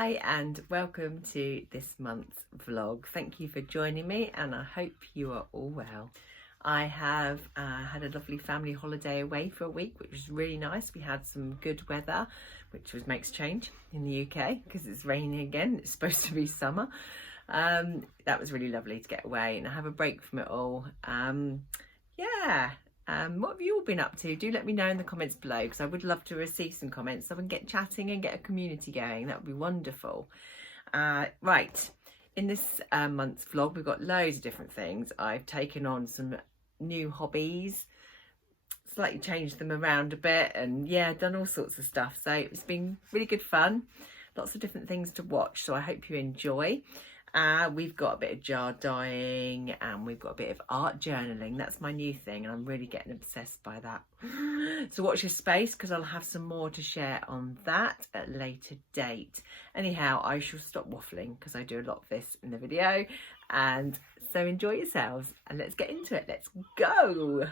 Hi and welcome to this month's vlog. Thank you for joining me and I hope you are all well. I have had a lovely family holiday away for a week, which was really nice. We had some good weather, which makes change in the UK because it's raining again. It's supposed to be summer. That was really lovely to get away and have a break from it all. What have you all been up to? Do let me know in the comments below because I would love to receive some comments so I can get chatting and get a community going. That would be wonderful. Right, in this month's vlog we've got loads of different things. I've taken on some new hobbies, slightly changed them around a bit, and yeah, done all sorts of stuff. So it's been really good fun, lots of different things to watch, so I hope you enjoy. We've got a bit of jar dyeing and we've got a bit of art journaling. That's my new thing and I'm really getting obsessed by that. So watch your space because I'll have some more to share on that at a later date. Anyhow, I shall stop waffling because I do a lot of this in the video, and so enjoy yourselves and let's get into it. Let's go.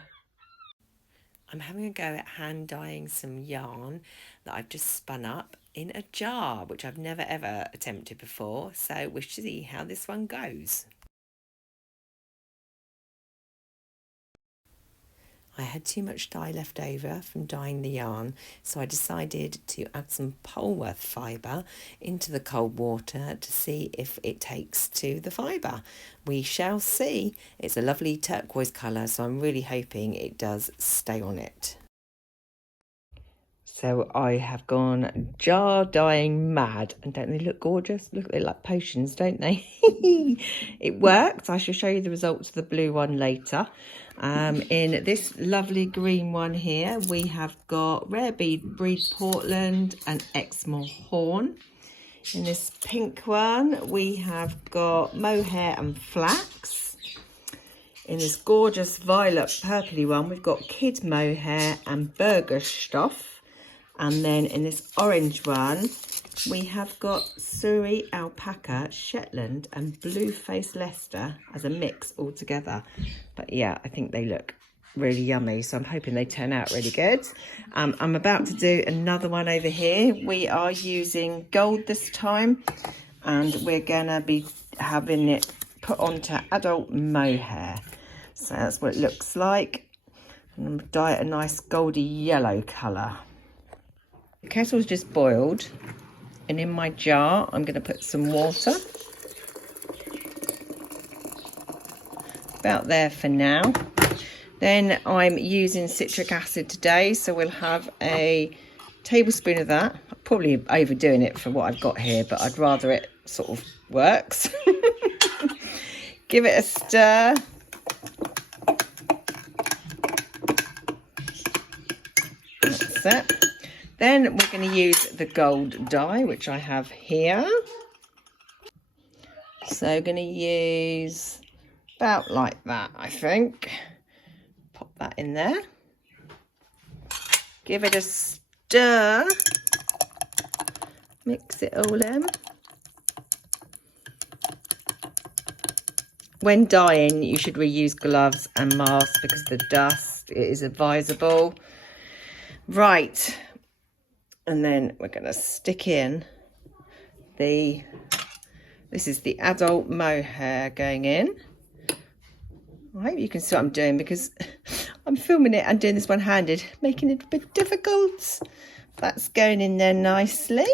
I'm having a go at hand dyeing some yarn that I've just spun up in a jar, which I've never ever attempted before, so wish to see how this one goes. I had too much dye left over from dyeing the yarn, so I decided to add some Polworth fibre into the cold water to see if it takes to the fibre. We shall see. It's a lovely turquoise colour, so I'm really hoping it does stay on it. So I have gone jar dyeing mad, and don't they look gorgeous? Look, they like potions, don't they? It worked. I shall show you the results of the blue one later. In this lovely green one here, we have got Rare Breed Portland and Exmoor Horn. In this pink one, we have got Mohair and Flax. In this gorgeous violet purpley one, we've got Kid Mohair and Burgerstoff. And then in this orange one, we have got Surrey Alpaca, Shetland and Blueface Leicester as a mix all together. But yeah, I think they look really yummy, so I'm hoping they turn out really good. I'm about to do another one over here. We are using gold this time, and we're gonna be having it put onto adult mohair. So that's what it looks like. And I'm gonna dye it a nice goldy yellow colour. The kettle's just boiled, and in my jar I'm going to put some water. About there for now. Then I'm using citric acid today, so we'll have a tablespoon of that. I'm probably overdoing it for what I've got here, but I'd rather it sort of works. Give it a stir. That's it. Then we're going to use the gold dye, which I have here. So going to use about like that, I think. Pop that in there. Give it a stir. Mix it all in. When dyeing, you should reuse gloves and masks because of the dust. It is advisable. Right. And then we're going to stick in this is the adult mohair going in. I hope you can see what I'm doing because I'm filming it and doing this one-handed, making it a bit difficult. That's going in there nicely.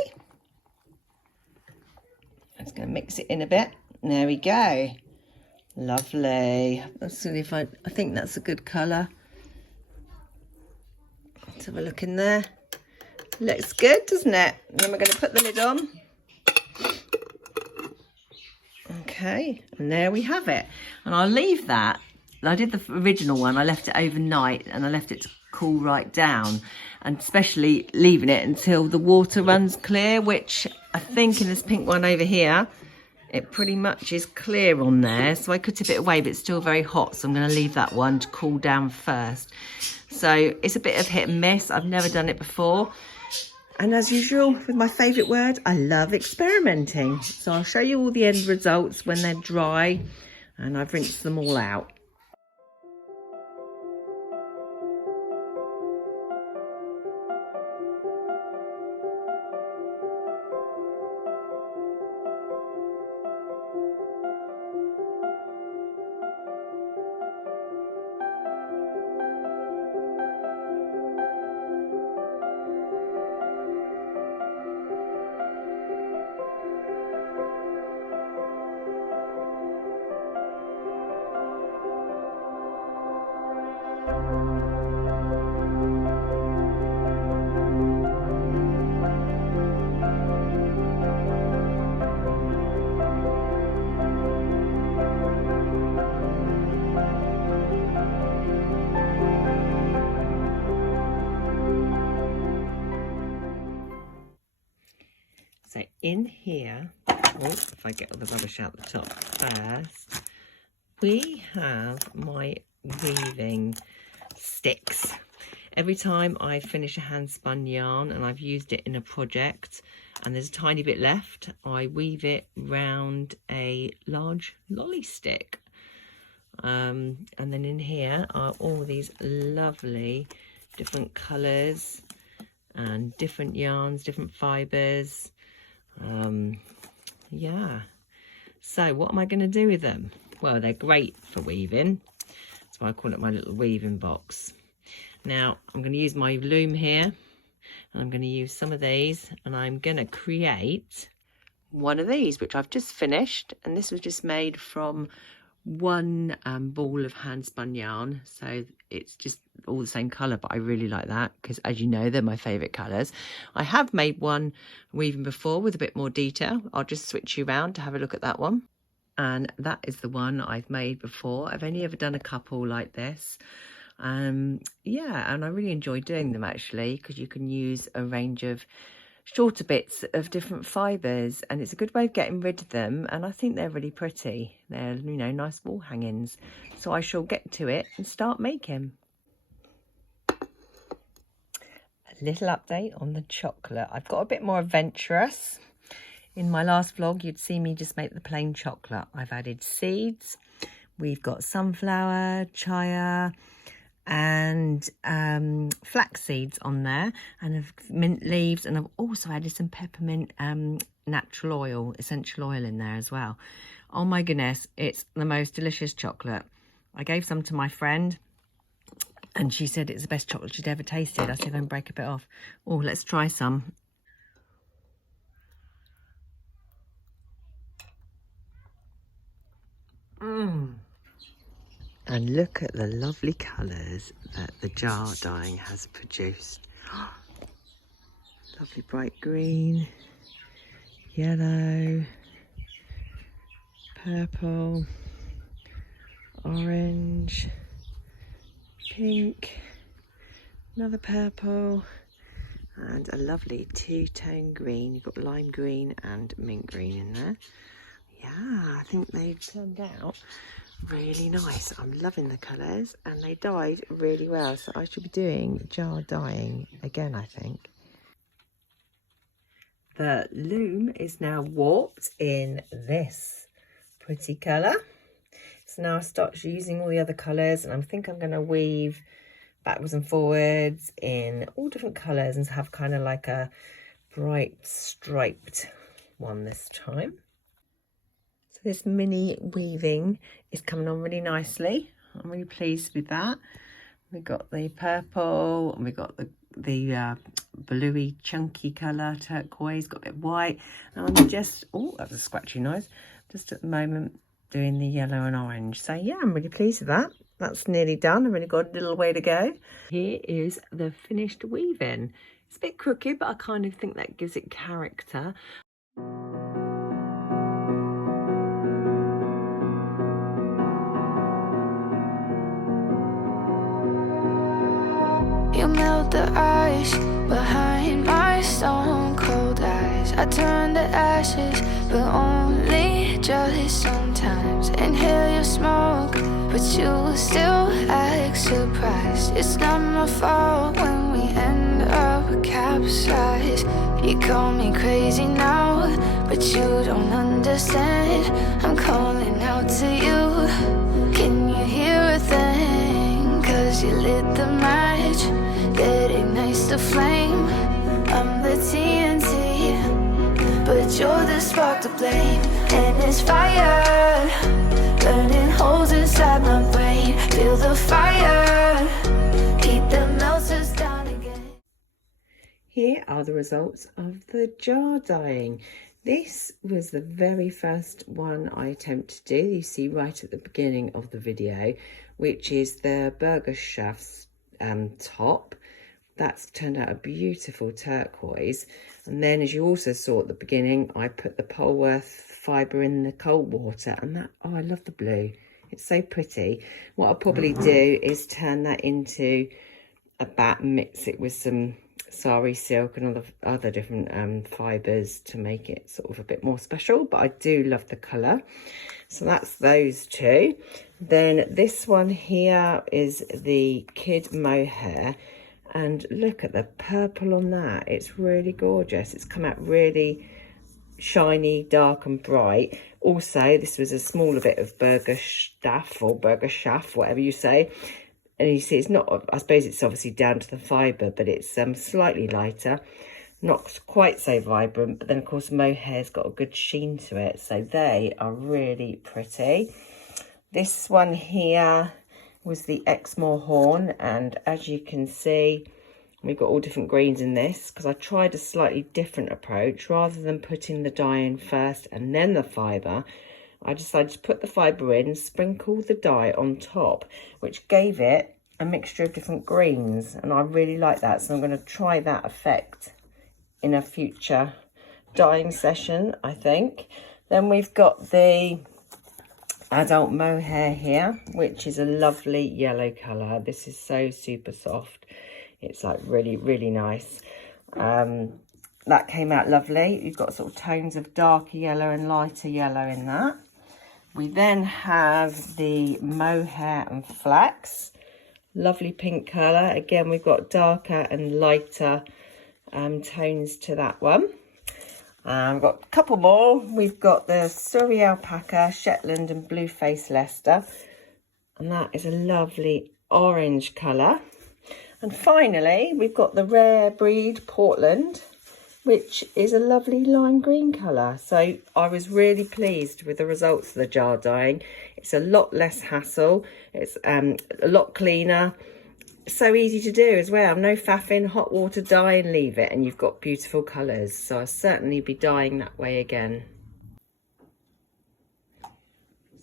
I'm just going to mix it in a bit. There we go. Lovely. Let's see if I think that's a good colour. Let's have a look in there. Looks good, doesn't it? And then we're going to put the lid on. Okay, and there we have it. And I'll leave that. I did the original one. I left it overnight and I left it to cool right down. And especially leaving it until the water runs clear, which I think in this pink one over here, it pretty much is clear on there. So I could tip it away, but it's still very hot. So I'm going to leave that one to cool down first. So it's a bit of hit and miss. I've never done it before. And as usual, with my favourite word, I love experimenting. So I'll show you all the end results when they're dry and I've rinsed them all out. So in here, oh, if I get all the rubbish out the top first, we have my weaving sticks. Every time I finish a hand spun yarn and I've used it in a project and there's a tiny bit left, I weave it round a large lolly stick. And then in here are all these lovely different colours and different yarns, different fibres. Yeah. So what am I going to do with them? Well, they're great for weaving. That's why I call it my little weaving box. Now I'm going to use my loom here, and I'm going to use some of these, and I'm going to create one of these, which I've just finished, and this was just made from one ball of hand spun yarn, so it's just all the same colour, but I really like that because, as you know, they're my favourite colours. I have made one weaving before with a bit more detail. I'll just switch you around to have a look at that one, and that is the one I've made before. I've only ever done a couple like this. Yeah, and I really enjoy doing them actually, because you can use a range of shorter bits of different fibres, and it's a good way of getting rid of them, and I think they're really pretty. They're, you know, nice wall hangings. So I shall get to it and start making. A little update on the chocolate. I've got a bit more adventurous. In my last vlog you'd see me just make the plain chocolate. I've added seeds. We've got sunflower, chia, and flax seeds on there, and mint leaves, and I've also added some peppermint natural oil, essential oil in there as well. Oh my goodness, it's the most delicious chocolate. I gave some to my friend and she said it's the best chocolate she'd ever tasted. I said, don't break a bit off. Oh, let's try some. And look at the lovely colours that the jar dyeing has produced. Lovely bright green, yellow, purple, orange, pink, another purple, and a lovely two-tone green. You've got lime green and mint green in there. Yeah, I think they've turned out really nice. I'm loving the colours, and they dyed really well, so I should be doing jar dyeing again, I think. The loom is now warped in this pretty colour, so now I start using all the other colours, and I think I'm going to weave backwards and forwards in all different colours and have kind of like a bright striped one this time. This mini weaving is coming on really nicely. I'm really pleased with that. We've got the purple, and we've got the bluey chunky colour, turquoise, got a bit of white. And I'm just, oh, that was a scratchy noise. Just at the moment doing the yellow and orange. So yeah, I'm really pleased with that. That's nearly done. I've only got a little way to go. Here is the finished weaving. It's a bit crooked, but I kind of think that gives it character. You melt the ice behind my stone cold eyes. I turn to ashes, but only just sometimes. Inhale your smoke, but you still act surprised. It's not my fault when we end up capsized. You call me crazy now, but you don't understand. I'm calling out to you. Can you hear a thing? 'Cause you lit the match that ignites the flame. I'm the TNT, but you're the spark to blame. And it's fire, burning holes inside my brain. Feel the fire, heat that melts us down again. Here are the results of the jar dyeing. This was the very first one I attempted to do. You see right at the beginning of the video, which is the burger chef's top. That's turned out a beautiful turquoise. And then, as you also saw at the beginning, I put the Polworth fibre in the cold water, and that, oh, I love the blue. It's so pretty. What I'll probably do is turn that into a batt and mix it with some sari silk and other different fibres to make it sort of a bit more special, but I do love the colour. So that's those two. Then this one here is the kid mohair, and look at the purple on that. It's really gorgeous. It's come out really shiny, dark and bright. Also, this was a smaller bit of burger staff or burger chaff, whatever you say. And you see it's not, I suppose it's obviously down to the fibre, but it's slightly lighter, not quite so vibrant. But then of course mohair's got a good sheen to it, so they are really pretty. This one here was the Exmoor horn, and as you can see, we've got all different greens in this because I tried a slightly different approach. Rather than putting the dye in first and then the fibre, I decided to put the fibre in, sprinkle the dye on top, which gave it a mixture of different greens, and I really like that. So I'm going to try that effect in a future dyeing session, I think. Then we've got the adult mohair here, which is a lovely yellow colour. This is so super soft. It's like really, really nice. That came out lovely. You've got sort of tones of darker yellow and lighter yellow in that. We then have the mohair and flax, lovely pink colour. Again, we've got darker and lighter tones to that one. We've got a couple more. We've got the Surrey alpaca, Shetland and Blueface Leicester, and that is a lovely orange colour. And finally, we've got the rare breed Portland, which is a lovely lime green colour. So I was really pleased with the results of the jar dyeing. It's a lot less hassle. It's a lot cleaner. So easy to do as well. No faffing, hot water, dye and leave it, and you've got beautiful colours. So I'll certainly be dyeing that way again.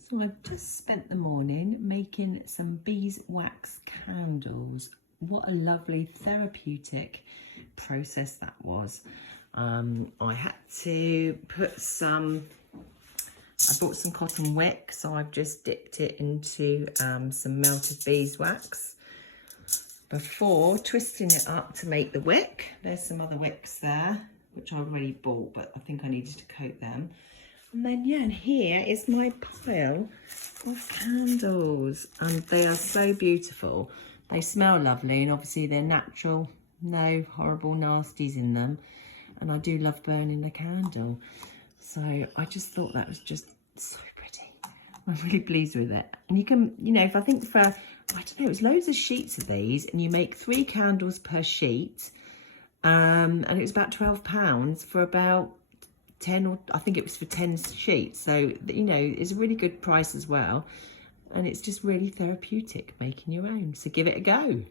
So I've just spent the morning making some beeswax candles. What a lovely therapeutic process that was. I had to put I bought some cotton wick, so I've just dipped it into some melted beeswax before twisting it up to make the wick. There's some other wicks there, which I already bought, but I think I needed to coat them. And then, yeah, and here is my pile of candles, and they are so beautiful. They smell lovely, and obviously they're natural, no horrible nasties in them. And I do love burning a candle. So I just thought that was just so pretty. I'm really pleased with it. And you can, you know, if I think for, I don't know, it's loads of sheets of these, and you make 3 candles per sheet. And it was about £12 for about 10, or I think it was for 10 sheets. So, you know, it's a really good price as well. And it's just really therapeutic making your own. So give it a go.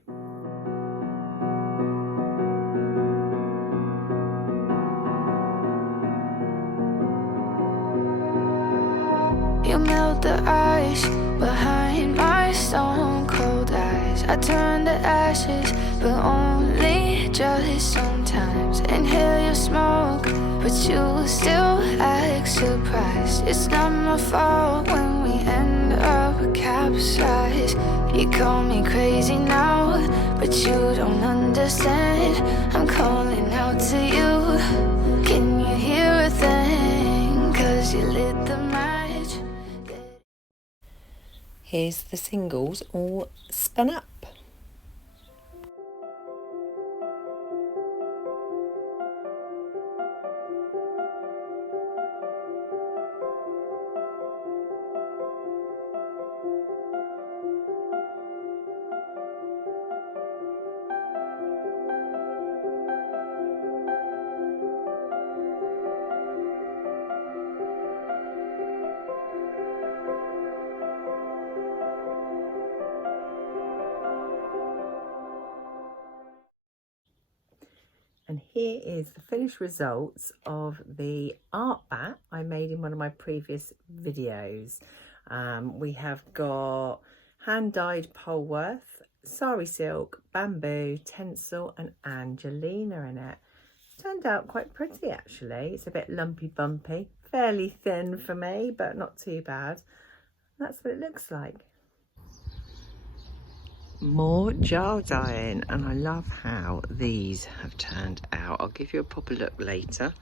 You melt the ice behind my stone cold eyes. I turn to ashes, but only just sometimes. Inhale your smoke, but you still act surprised. It's not my fault when we end up capsized. You call me crazy now, but you don't understand. I'm calling out to you. Can you hear a thing? 'Cause you lit the match. Here's the singles all spun up. And here is the finished results of the art bat I made in one of my previous videos. We have got hand-dyed Polworth, sari silk, bamboo, tencel and Angelina in it. Turned out quite pretty actually. It's a bit lumpy bumpy, fairly thin for me, but not too bad. That's what it looks like. More jar dyeing, and I love how these have turned out. I'll give you a proper look later.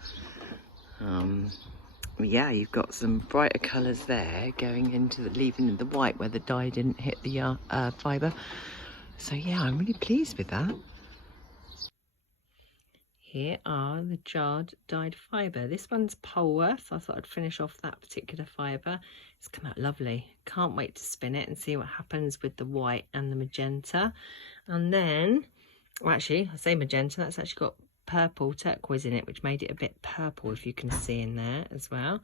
Yeah, you've got some brighter colours there going into the, leaving the white where the dye didn't hit the fibre. So yeah, I'm really pleased with that. Here are the jarred dyed fibre. This one's Polworth. I thought I'd finish off that particular fibre. It's come out lovely. Can't wait to spin it and see what happens with the white and the magenta. And then, well, actually, I say magenta, that's actually got purple turquoise in it, which made it a bit purple, if you can see in there as well.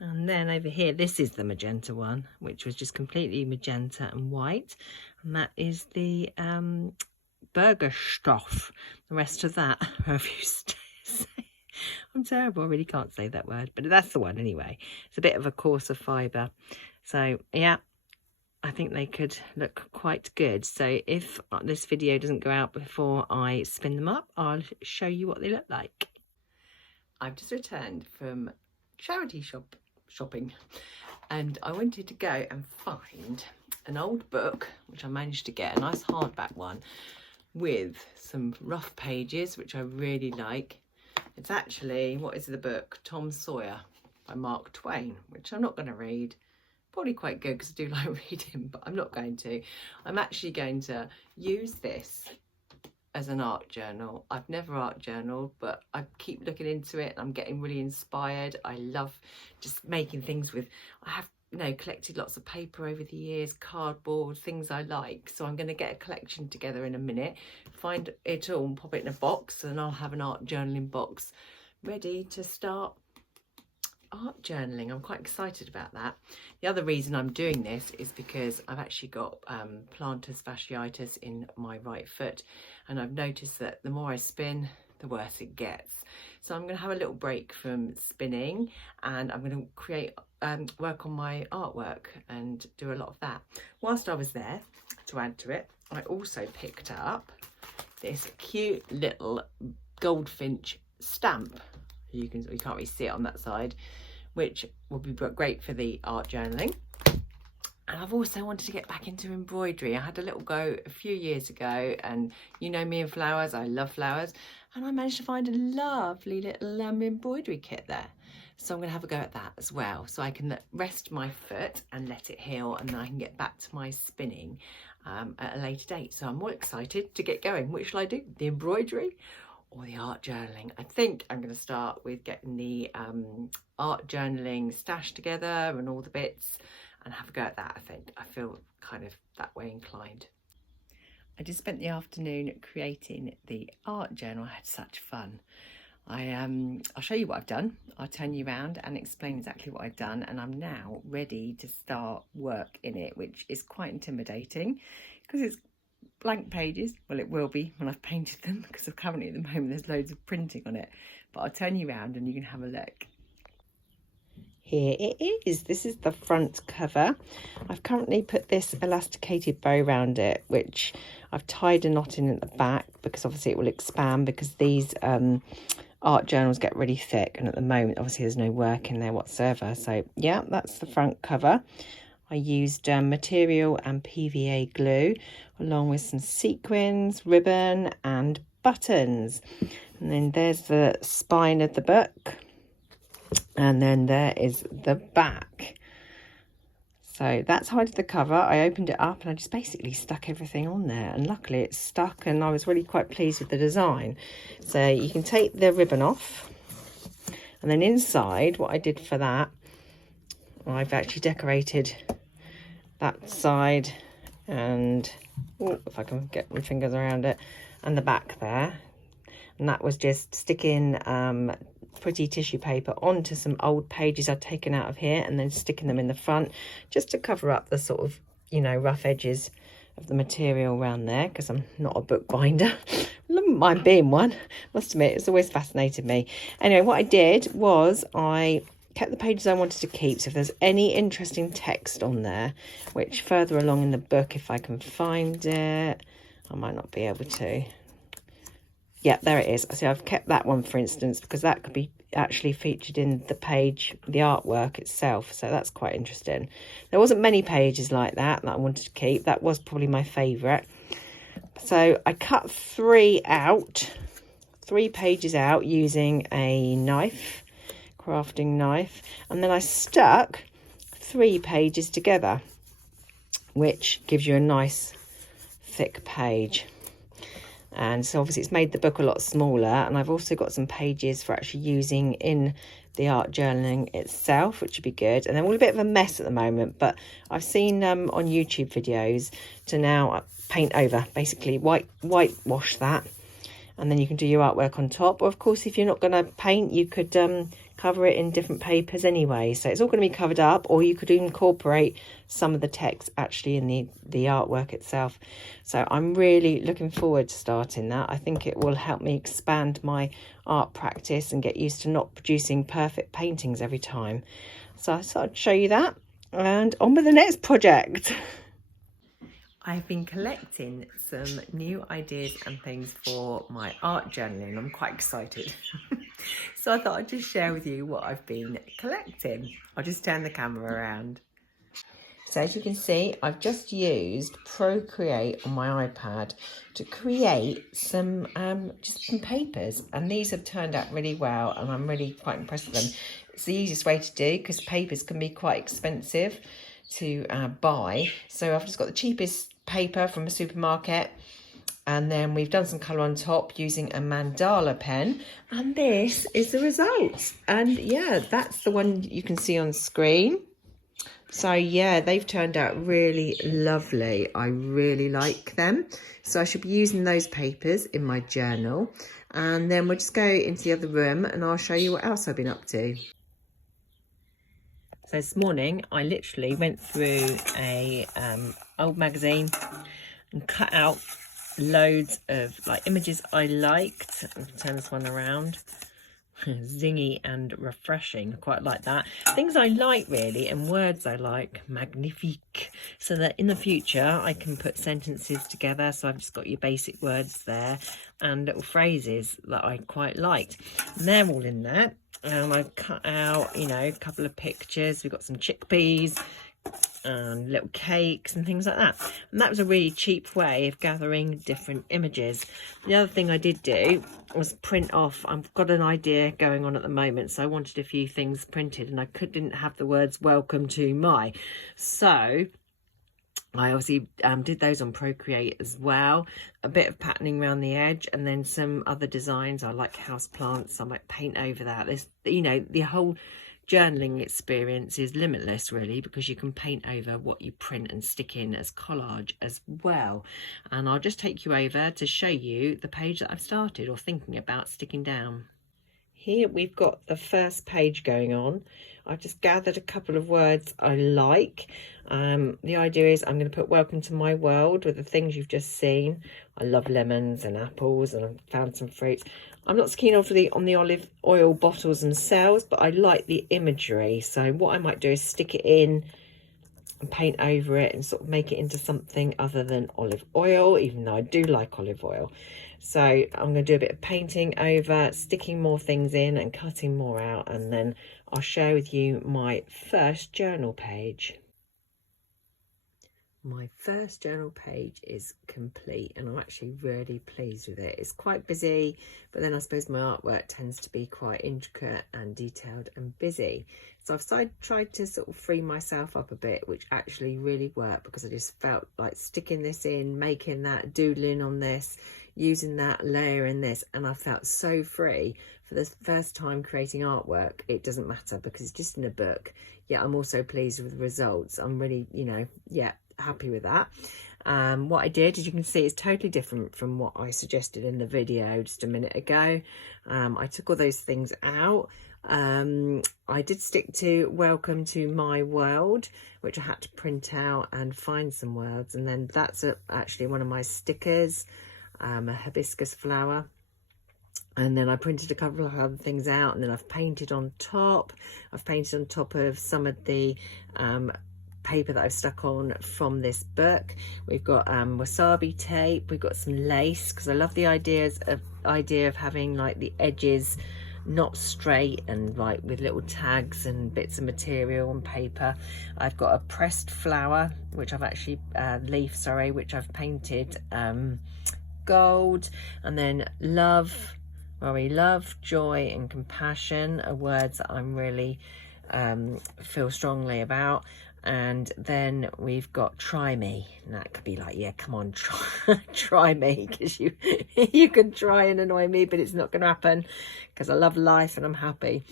And then over here, this is the magenta one, which was just completely magenta and white. And that is the Burgerstoff. The rest of that, however you say. I'm terrible, I really can't say that word, but that's the one anyway. It's a bit of a coarser fibre. So yeah, I think they could look quite good. So if this video doesn't go out before I spin them up, I'll show you what they look like. I've just returned from charity shopping, and I wanted to go and find an old book, which I managed to get, a nice hardback one with some rough pages, which I really like. It's actually, what is the book? Tom Sawyer by Mark Twain, which I'm not going to read. Probably quite good because I do like reading, but I'm not going to. I'm actually going to use this as an art journal. I've never art journaled, but I keep looking into it and I'm getting really inspired. I love just making things with, I have, you know, collected lots of paper over the years, cardboard, things I like. So I'm going to get a collection together in a minute, find it all and pop it in a box, and I'll have an art journaling box ready to start art journaling. I'm quite excited about that. The other reason I'm doing this is because I've actually got plantar fasciitis in my right foot, and I've noticed that the more I spin, the worse it gets. So I'm going to have a little break from spinning, and I'm going to create work on my artwork and do a lot of that. Whilst I was there, to add to it, I also picked up this cute little goldfinch stamp. You can't really see it on that side, which will be great for the art journaling. And I've also wanted to get back into embroidery. I had a little go a few years ago, and you know me and flowers, I love flowers, and I managed to find a lovely little embroidery kit there. So I'm going to have a go at that as well, so I can rest my foot and let it heal, and then I can get back to my spinning at a later date. So I'm all excited to get going. Which shall I do? The embroidery or the art journaling? I think I'm going to start with getting the art journaling stash together and all the bits, and have a go at that. I think I feel kind of that way inclined. I just spent the afternoon creating the art journal. I had such fun. I'll show you what I've done. I'll turn you around and explain exactly what I've done, and I'm now ready to start work in it, which is quite intimidating because it's blank pages. Well, it will be when I've painted them, because currently at the moment there's loads of printing on it, but I'll turn you around and you can have a look. Here it is. This is the front cover. I've currently put this elasticated bow around it, which I've tied a knot in at the back because obviously it will expand, because these art journals get really thick, and at the moment obviously there's no work in there whatsoever. So yeah, that's the front cover. I used material and PVA glue along with some sequins, ribbon and buttons. And then there's the spine of the book. And then there is the back. So that's how I did the cover. I opened it up and I just basically stuck everything on there, and luckily it stuck, and I was really quite pleased with the design. So you can take the ribbon off, and then inside, what I did for that, I've actually decorated that side, and if I can get my fingers around it, and the back there. And that was just sticking pretty tissue paper onto some old pages I'd taken out of here, and then sticking them in the front just to cover up the sort of, you know, rough edges of the material around there, because I'm not a bookbinder. I wouldn't mind being one, must admit. It's always fascinated me. Anyway, what I did was I kept the pages I wanted to keep. So if there's any interesting text on there, which further along in the book, if I can find it, I might not be able to. Yeah, there it is. So I've kept that one, for instance, because that could be actually featured in the page, the artwork itself. So that's quite interesting. There wasn't many pages like that I wanted to keep. That was probably my favourite. So I cut 3 pages out using a knife, crafting knife, and then I stuck 3 pages together, which gives you a nice thick page. And so obviously it's made the book a lot smaller, and I've also got some pages for actually using in the art journaling itself, which would be good. And they're all a bit of a mess at the moment, but I've seen on YouTube videos to now paint over, basically whitewash that, and then you can do your artwork on top. Or of course, if you're not going to paint, you could cover it in different papers anyway, so it's all going to be covered up, or you could incorporate some of the text actually in the artwork itself. So I'm really looking forward to starting that. I think it will help me expand my art practice and get used to not producing perfect paintings every time. So I thought I'd show you that, and on with the next project. I've been collecting some new ideas and things for my art journaling. I'm quite excited. So I thought I'd just share with you what I've been collecting. I'll just turn the camera around. So as you can see, I've just used Procreate on my iPad to create some just some papers, and these have turned out really well, and I'm really quite impressed with them. It's the easiest way to do because papers can be quite expensive to buy. So I've just got the cheapest paper from a supermarket, and then we've done some colour on top using a mandala pen, and this is the results. And yeah, that's the one you can see on screen. So yeah, they've turned out really lovely. I really like them, so I should be using those papers in my journal. And then we'll just go into the other room and I'll show you what else I've been up to. So this morning I literally went through a old magazine and cut out loads of like images I liked. I'll turn this one around. Zingy and refreshing, quite like that. Things I like really, and words I like, magnifique, so that in the future I can put sentences together. So I've just got your basic words there and little phrases that I quite liked, and they're all in there. I've cut out, you know, a couple of pictures. We've got some chickpeas and little cakes and things like that, and that was a really cheap way of gathering different images. The other thing I did do was print off. I've got an idea going on at the moment, so I wanted a few things printed, and I didn't have the words welcome to my, so I obviously did those on Procreate as well. A bit of patterning around the edge, and then some other designs. I like house plants, I might paint over that. There's, you know, the whole journaling experience is limitless really, because you can paint over what you print and stick in as collage as well. And I'll just take you over to show you the page that I've started or thinking about sticking down. Here we've got the first page going on. I've just gathered a couple of words I like. The idea is I'm going to put welcome to my world with the things you've just seen. I love lemons and apples, and I've found some fruits. I'm not so keen on the olive oil bottles themselves, but I like the imagery. So what I might do is stick it in and paint over it and sort of make it into something other than olive oil, even though I do like olive oil. So I'm going to do a bit of painting over, sticking more things in and cutting more out, and then I'll share with you my first journal page. My first journal page is complete, and I'm actually really pleased with it. It's quite busy, but then I suppose my artwork tends to be quite intricate and detailed and busy. So I've tried to sort of free myself up a bit, which actually really worked, because I just felt like sticking this in, making that, doodling on this, using that, layering this, and I felt so free. For the first time creating artwork, it doesn't matter because it's just in a book. Yeah, I'm also pleased with the results. I'm really, you know, yeah, happy with that. What I did, as you can see, is totally different from what I suggested in the video just a minute ago. I took all those things out. I did stick to welcome to my world, which I had to print out and find some words, and then that's actually one of my stickers, a hibiscus flower. And then I printed a couple of other things out, and then I've painted on top. I've painted on top of some of the paper that I've stuck on from this book. We've got wasabi tape, we've got some lace, because I love the idea of having like the edges not straight and like with little tags and bits of material and paper. I've got a pressed flower, which I've actually leaf, sorry, which I've painted gold. And then love, joy and compassion are words that I'm really feel strongly about. And then we've got try me, and that could be like, yeah, come on, try me, because you can try and annoy me, but it's not going to happen, because I love life and I'm happy.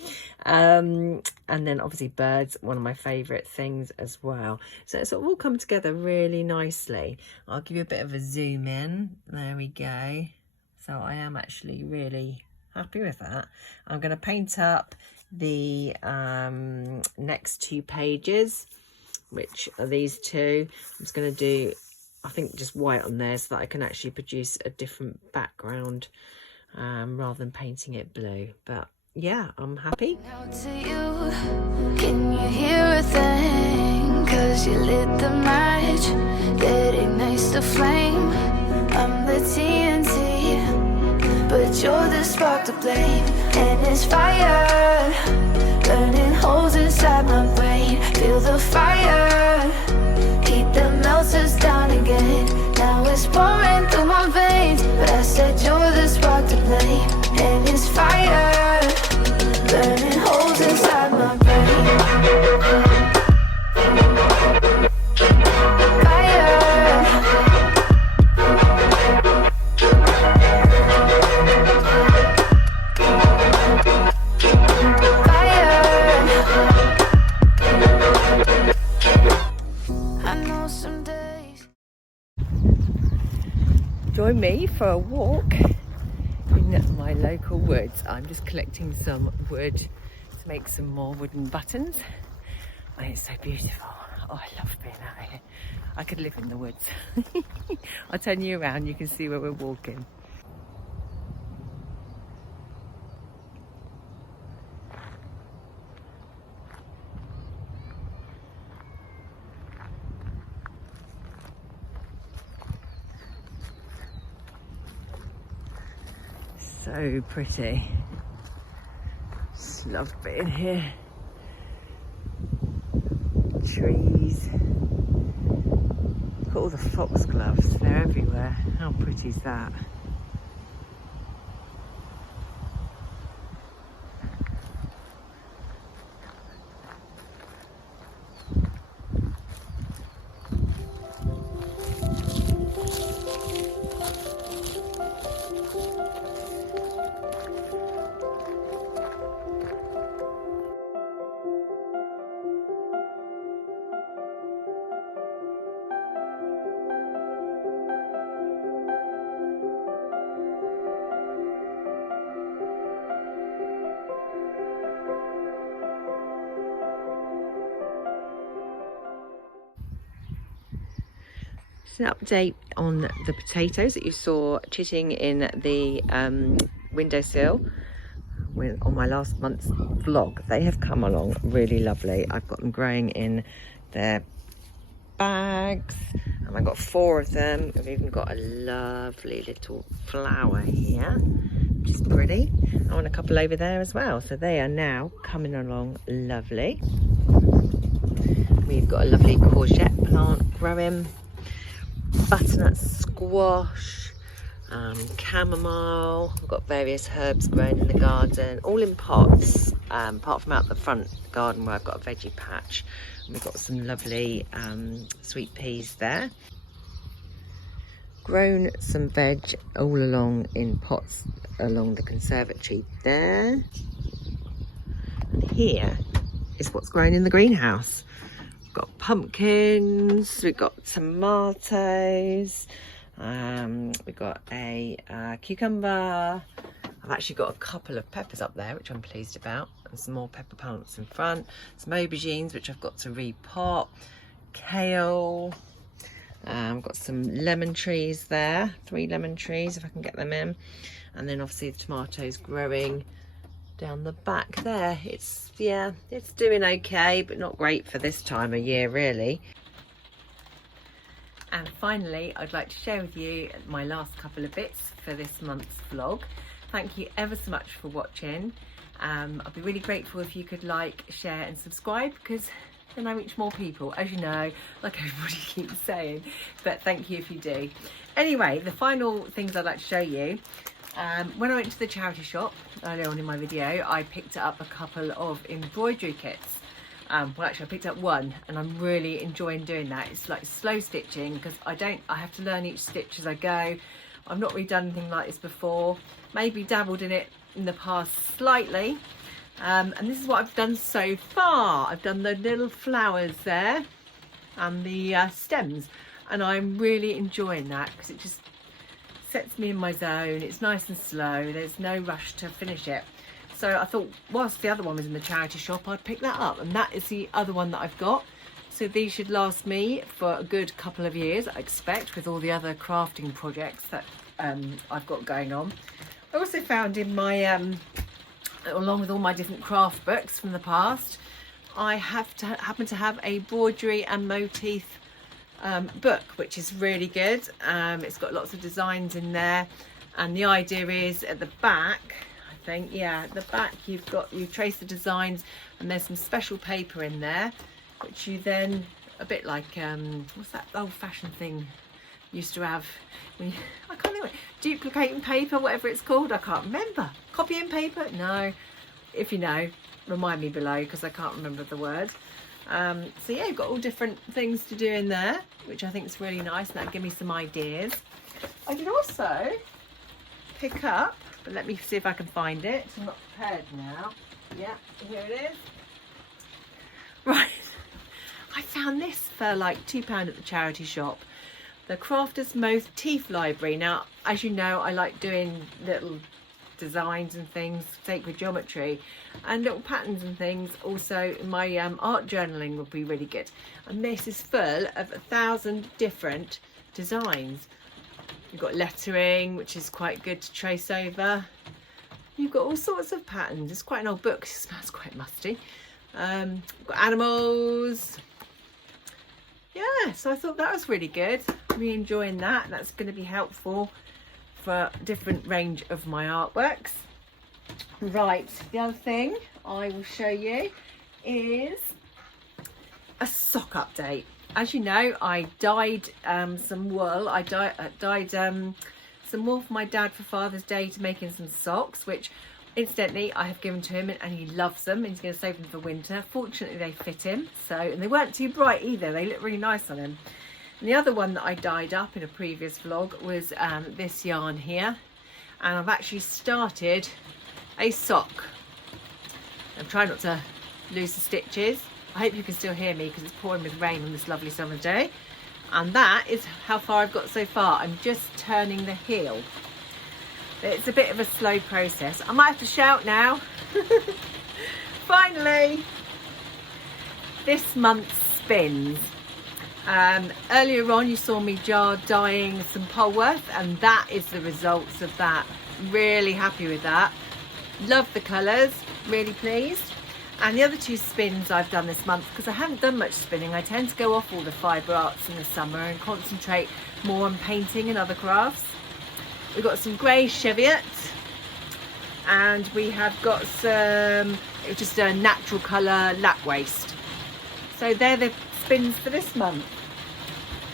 And then obviously birds, one of my favorite things as well. So it's all come together really nicely. I'll give you a bit of a zoom in. There we go. So I am actually really happy with that. I'm going to paint up the next 2 pages, which are these 2. I'm just going to do, I think, just white on there so that I can actually produce a different background rather than painting it blue. But yeah, I'm happy. Now to you, can you hear a thing? 'Cause you lit the match that ignites the flame. I'm the TNT, but you're the spark to blame. And it's fire burning holes inside my brain. Feel the fire, heat that melts us down again. Now it's pouring through my veins, but I said you're the spark to blame. And it's fire burning holes inside my brain. Join me for a walk in my local woods. I'm just collecting some wood to make some more wooden buttons, and it's so beautiful. Oh, I love being out here. I could live in the woods. I'll turn you around, you can see where we're walking. So pretty. Just love being here. Trees. Look at all the foxgloves, they're everywhere. How pretty is that? An update on the potatoes that you saw chitting in the windowsill on my last month's vlog. They have come along really lovely. I've got them growing in their bags, and I've got 4 of them. I've even got a lovely little flower here, which is pretty. I want a couple over there as well, so they are now coming along lovely. We've got a lovely courgette plant growing, butternut squash, chamomile. We've got various herbs growing in the garden, all in pots, apart from out the front garden where I've got a veggie patch. And we've got some lovely sweet peas there. Grown some veg all along in pots along the conservatory there. And here is what's grown in the greenhouse. Got pumpkins, we've got tomatoes, we've got a cucumber. I've actually got a couple of peppers up there, which I'm pleased about, and some more pepper plants in front, some aubergines which I've got to repot, kale, I've got some lemon trees there, 3 lemon trees if I can get them in, and then obviously the tomatoes growing down the back there. It's doing okay, but not great for this time of year really. And finally, I'd like to share with you my last couple of bits for this month's vlog. thank you ever so much for watching. I'd be really grateful if you could like, share and subscribe, because then I reach more people, as you know, like everybody keeps saying, but thank you if you do. Anyway, the final things I'd like to show you, when I went to the charity shop earlier on in my video, I picked up a couple of embroidery kits. Well, actually I picked up one, and I'm really enjoying doing that. It's like slow stitching, because I have to learn each stitch as I go. I've not really done anything like this before, maybe dabbled in it in the past slightly, and this is what I've done so far. I've done the little flowers there and the stems, and I'm really enjoying that because it just sets me in my zone. It's nice and slow, there's no rush to finish it. So I thought, whilst the other one was in the charity shop, I'd pick that up, and that is the other one that I've got. So these should last me for a good couple of years, I expect, with all the other crafting projects that I've got going on. I also found in my, along with all my different craft books from the past, I happen to have a embroidery and motif book, which is really good. It's got lots of designs in there, and the idea is at the back, at the back you trace the designs, and there's some special paper in there which you then, a bit like what's that old-fashioned thing you used to have when you, I can't remember, duplicating paper, whatever it's called, I can't remember. Copying paper? No. If you know, remind me below, because I can't remember the word. So yeah, you've got all different things to do in there, which I think is really nice, and that'll give me some ideas. I did also pick up, but let me see if I can find it. I'm not prepared now. Yeah, here it is. Right, I found this for like £2 at the charity shop. The Crafter's Motif Library. Now, as you know, I like doing little designs and things, sacred geometry, and little patterns and things. Also, my art journaling would be really good. And this is full of 1,000 different designs. You've got lettering, which is quite good to trace over. You've got all sorts of patterns. It's quite an old book, it smells quite musty. You've got animals. Yeah, so I thought that was really good. Really enjoying that. That's going to be helpful for a different range of my artworks. Right, the other thing I will show you is a sock update. As you know, I dyed some wool. I dyed some wool for my dad for Father's Day to make him some socks, which incidentally I have given to him, and he loves them. He's going to save them for winter. Fortunately, they fit him, and they weren't too bright either. They look really nice on him. And the other one that I dyed up in a previous vlog was this yarn here, and I've actually started a sock. I'm trying not to lose the stitches. I hope you can still hear me because it's pouring with rain on this lovely summer day. And that is how far I've got so far. I'm just turning the heel. It's a bit of a slow process. I might have to shout now. Finally, this month's spins. Earlier on you saw me jar dyeing some Polworth, and that is the results of that. Really happy with that. Love the colours, really pleased. And the other two spins I've done this month, because I haven't done much spinning, I tend to go off all the fibre arts in the summer and concentrate more on painting and other crafts. We've got some grey cheviot, and we have got some, it's just a natural colour lap waist. So they're the spins for this month.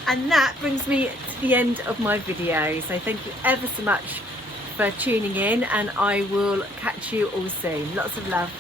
And that brings me to the end of my video. So thank you ever so much for tuning in, and I will catch you all soon. Lots of love.